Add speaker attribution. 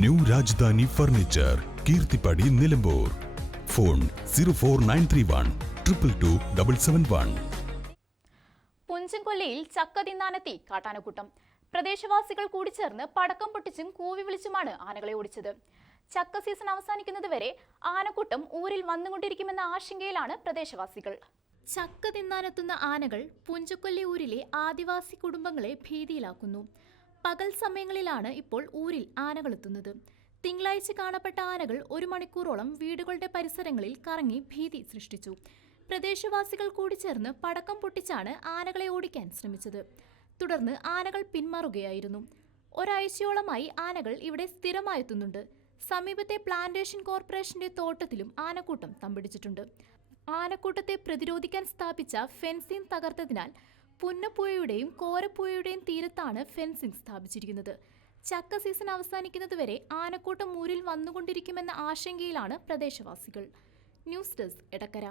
Speaker 1: New Rajadhani furniture Keerthippadi Nilambur. Phone zero four nine three one triple two double seven one.
Speaker 2: പുഞ്ചൻകൊല്ലയിൽ ചക്ക തിന്നാനെത്തി കാട്ടാനക്കൂട്ടം. പ്രദേശവാസികൾ കൂടി ചേർന്ന് പടക്കം പൊട്ടിച്ചും കൂവി വിളിച്ചുമാണ് ആനകളെ ഓടിച്ചത്. ചക്ക സീസൺ അവസാനിക്കുന്നതുവരെ ആനക്കൂട്ടം ഊരിൽ വന്നുകൊണ്ടിരിക്കുമെന്ന ആശങ്കയിലാണ് പ്രദേശവാസികൾ. ചക്ക തിന്നാനെത്തുന്ന ആനകൾ പുഞ്ചക്കൊല്ലി ഊരിലെ ആദിവാസി കുടുംബങ്ങളെ ഭീതിയിലാക്കുന്നു. പകൽ സമയങ്ങളിലാണ് ഇപ്പോൾ ഊരിൽ ആനകളെത്തുന്നത് തിങ്കളാഴ്ച കാണപ്പെട്ട ആനകൾ ഒരു മണിക്കൂറോളം വീടുകളുടെ പരിസരങ്ങളിൽ കറങ്ങി ഭീതി സൃഷ്ടിച്ചു. പ്രദേശവാസികൾ കൂടി ചേർന്ന് പടക്കം പൊട്ടിച്ചാണ് ആനകളെ ഓടിക്കാൻ ശ്രമിച്ചത്. തുടർന്ന് ആനകൾ പിന്മാറുകയായിരുന്നു. ഒരാഴ്ചയോളമായി ആനകൾ ഇവിടെ സ്ഥിരമായെത്തുന്നുണ്ട്. സമീപത്തെ പ്ലാന്റേഷൻ കോർപ്പറേഷന്റെ തോട്ടത്തിലും ആനക്കൂട്ടം തമ്പടിച്ചിട്ടുണ്ട്. ആനക്കൂട്ടത്തെ പ്രതിരോധിക്കാൻ സ്ഥാപിച്ച ഫെൻസിംഗ് തകർത്തതിനാൽ പുന്നപ്പുഴയുടെയും കോരപ്പുഴയുടെയും തീരത്താണ് ഫെൻസിംഗ് സ്ഥാപിച്ചിരിക്കുന്നത്. ചക്ക സീസൺ അവസാനിക്കുന്നതുവരെ ആനക്കൂട്ടം മൂരിൽ വന്നുകൊണ്ടിരിക്കുമെന്ന ആശങ്കയിലാണ് പ്രദേശവാസികൾ. News desk Edakkara.